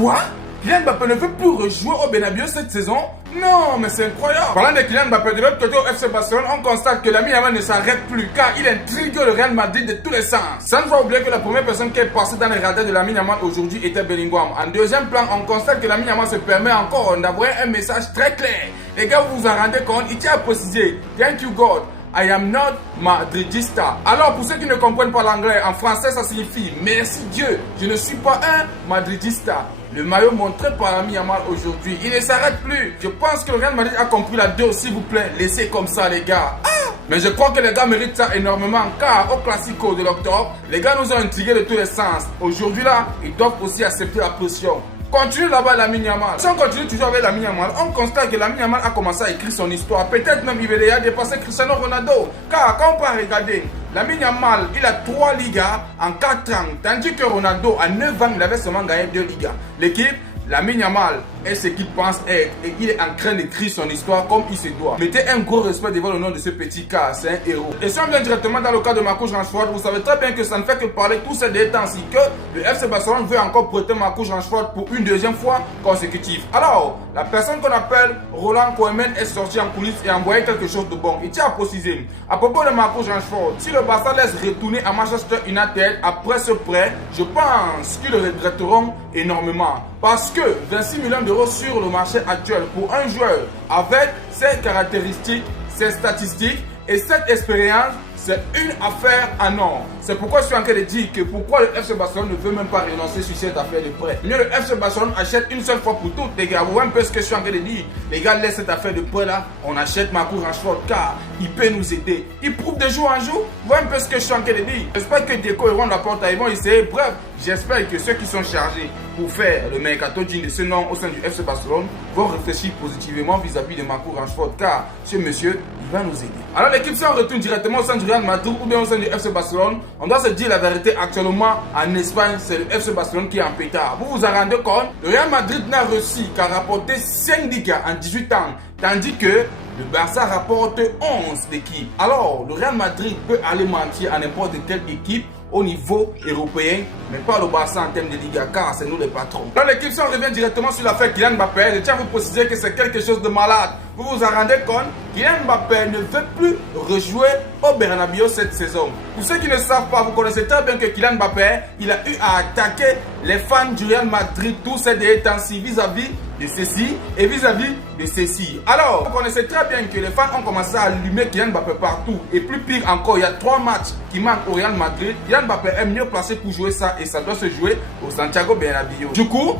Quoi? Kylian Mbappé ne veut plus rejouer au Bernabéu cette saison? Non, mais c'est incroyable. Parlant de Kylian Mbappé, de l'autre côté au FC Barcelone, on constate que Lamine Yamal ne s'arrête plus car il intrigue le Real Madrid de tous les sens. Sans pas oublier que la première personne qui est passée dans les radars de Lamine Yamal aujourd'hui était Bellingham. En deuxième plan, on constate que Lamine Yamal se permet encore d'envoyer un message très clair. Les gars, vous vous en rendez compte? Il tient à préciser: Thank you God, I am not madridista. Alors pour ceux qui ne comprennent pas l'anglais, en français ça signifie merci Dieu, je ne suis pas un madridista. Le maillot montré par Lamine Yamal aujourd'hui, il ne s'arrête plus. Je pense que le Real Madrid a compris la dose, s'il vous plaît. Laissez comme ça les gars. Mais je crois que les gars méritent ça énormément car au Classico de l'octobre, les gars nous ont intrigués de tous les sens. Aujourd'hui là, ils doivent aussi accepter la pression. Continue là-bas Lamine Yamal. Si on continue toujours avec Lamine Yamal, on constate que Lamine Yamal a commencé à écrire son histoire. Peut-être même il va déjà dépasser Cristiano Ronaldo. Car quand on peut regarder, Lamine Yamal, il a 3 Ligas en 4 ans. Tandis que Ronaldo, à 9 ans, il avait seulement gagné 2 Ligas. L'équipe, Lamine Yamal est ce qu'il pense être et il est en train d'écrire son histoire comme il se doit. Mettez un gros respect devant le nom de ce petit cas, c'est un héros. Et si on vient directement dans le cas de Marcus Rashford, vous savez très bien que ça ne fait que parler tous ces temps-ci que le FC Barcelone veut encore prêter Marcus Rashford pour une deuxième fois consécutive. Alors, la personne qu'on appelle Roland Koeman est sorti en coulisses et a envoyé quelque chose de bon. Il tient à préciser, à propos de Marcus Rashford, si le Barça laisse retourner à Manchester United après ce prêt, je pense qu'ils le regretteront énormément. Parce que 26 millions d'euros sur le marché actuel pour un joueur avec ses caractéristiques, ses statistiques et cette expérience, c'est une affaire à non. C'est pourquoi je suis en train de dire que pourquoi le FC Barcelone ne veut même pas renoncer sur cette affaire de prêt. Mieux le FC Barcelone achète une seule fois pour toutes, les gars. Vous voyez un peu ce que je suis en train de dire. Les gars, laissez cette affaire de prêt là. On achète Marcus Rashford car il peut nous aider. Il prouve de jour en jour. Vous voyez un peu ce que je suis en train de dire. J'espère que Deco et Ron Laporta ils vont essayer. Bref, j'espère que ceux qui sont chargés pour faire le mercato digne de ce nom au sein du FC Barcelone vont réfléchir positivement vis-à-vis de Marcus Rashford car ce monsieur, il va nous aider. Alors l'équipe, si on retourne directement au sein du Real Madrid ou bien au sein du FC Barcelone, on doit se dire la vérité, actuellement en Espagne, c'est le FC Barcelone qui est en pétard. Vous vous en rendez compte? Le Real Madrid n'a réussi qu'à rapporter 5 Ligas en 18 ans, tandis que le Barça rapporte 11 équipes. Alors, le Real Madrid peut aller mentir à n'importe quelle équipe au niveau européen, mais pas le Barça en termes de Liga, car c'est nous les patrons. Dans l'équipe, si on revient directement sur l'affaire Kylian Mbappé, je tiens à vous préciser que c'est quelque chose de malade. Vous vous en rendez compte? Kylian Mbappé ne veut plus rejouer au Bernabéu cette saison. Pour ceux qui ne savent pas, vous connaissez très bien que Kylian Mbappé, il a eu à attaquer les fans du Real Madrid tous ces derniers temps-ci vis-à-vis de ceci et vis-à-vis de ceci. Alors, vous connaissez très bien que les fans ont commencé à allumer Kylian Mbappé partout. Et plus pire encore, il y a 3 matchs qui manquent au Real Madrid. Kylian Mbappé est mieux placé pour jouer ça et ça doit se jouer au Santiago Bernabéu. Du coup,